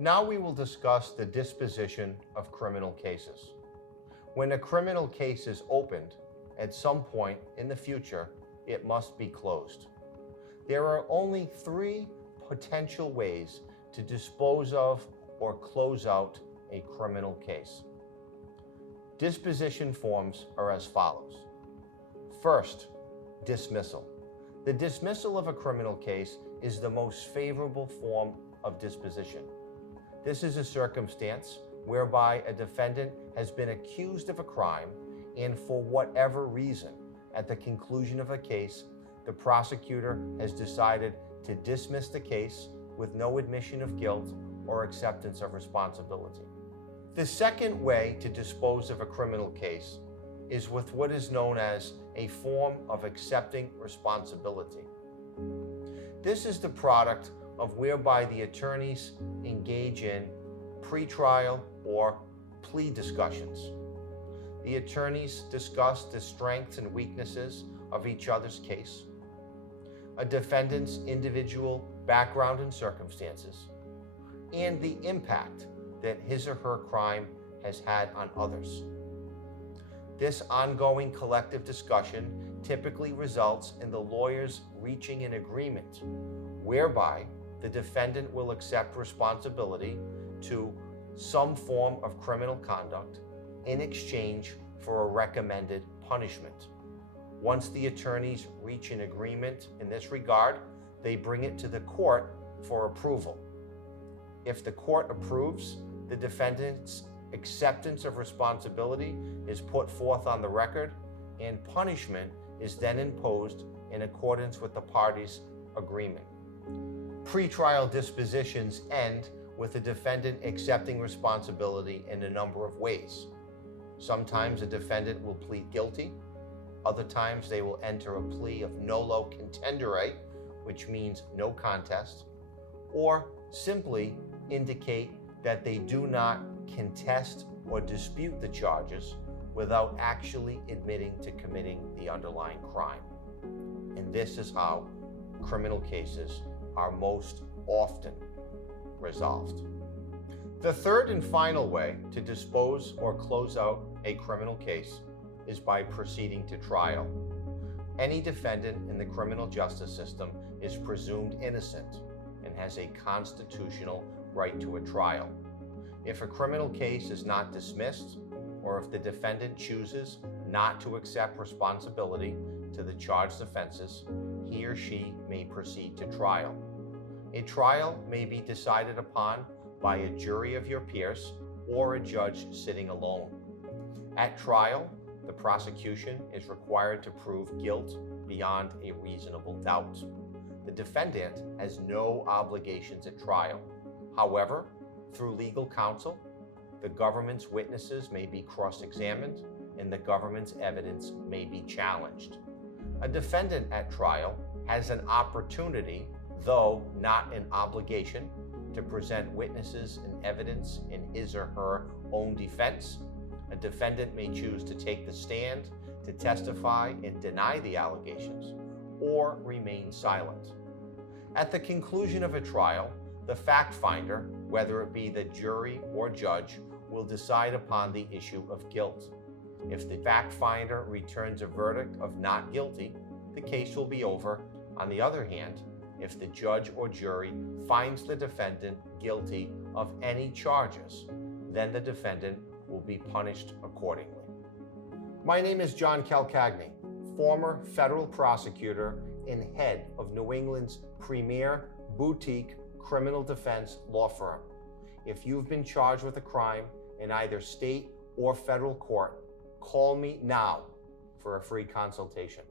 Now we will discuss the disposition of criminal cases. When a criminal case is opened, at some point in the future, it must be closed. There are only three potential ways to dispose of or close out a criminal case. Disposition forms are as follows. First, dismissal. The dismissal of a criminal case is the most favorable form of disposition. This is a circumstance whereby a defendant has been accused of a crime and for whatever reason, at the conclusion of a case, the prosecutor has decided to dismiss the case with no admission of guilt or acceptance of responsibility. The second way to dispose of a criminal case is with what is known as a form of accepting responsibility. This is the product of whereby the attorneys engage in pretrial or plea discussions. The attorneys discuss the strengths and weaknesses of each other's case, a defendant's individual background and circumstances, and the impact that his or her crime has had on others. This ongoing collective discussion typically results in the lawyers reaching an agreement whereby the defendant will accept responsibility to some form of criminal conduct in exchange for a recommended punishment. Once the attorneys reach an agreement in this regard, they bring it to the court for approval. If the court approves, the defendant's acceptance of responsibility is put forth on the record, and punishment is then imposed in accordance with the parties' agreement. Pretrial dispositions end with the defendant accepting responsibility in a number of ways. Sometimes a defendant will plead guilty. Other times they will enter a plea of nolo contendere, which means no contest, or simply indicate that they do not contest or dispute the charges without actually admitting to committing the underlying crime. And this is how criminal cases are most often resolved. The third and final way to dispose or close out a criminal case is by proceeding to trial. Any defendant in the criminal justice system is presumed innocent and has a constitutional right to a trial. If a criminal case is not dismissed, or if the defendant chooses not to accept responsibility to the charged offenses, he or she may proceed to trial. A trial may be decided upon by a jury of your peers or a judge sitting alone. At trial, the prosecution is required to prove guilt beyond a reasonable doubt. The defendant has no obligations at trial. However, through legal counsel, the government's witnesses may be cross-examined and the government's evidence may be challenged. A defendant at trial has an opportunity, though not an obligation, to present witnesses and evidence in his or her own defense. A defendant may choose to take the stand, to testify and deny the allegations, or remain silent. At the conclusion of a trial, the fact finder, whether it be the jury or judge, will decide upon the issue of guilt. If the fact finder returns a verdict of not guilty, the case will be over. On the other hand, if the judge or jury finds the defendant guilty of any charges, then the defendant will be punished accordingly. My name is John Calcagni, former federal prosecutor and head of New England's premier boutique criminal defense law firm. If you've been charged with a crime in either state or federal court, call me now for a free consultation.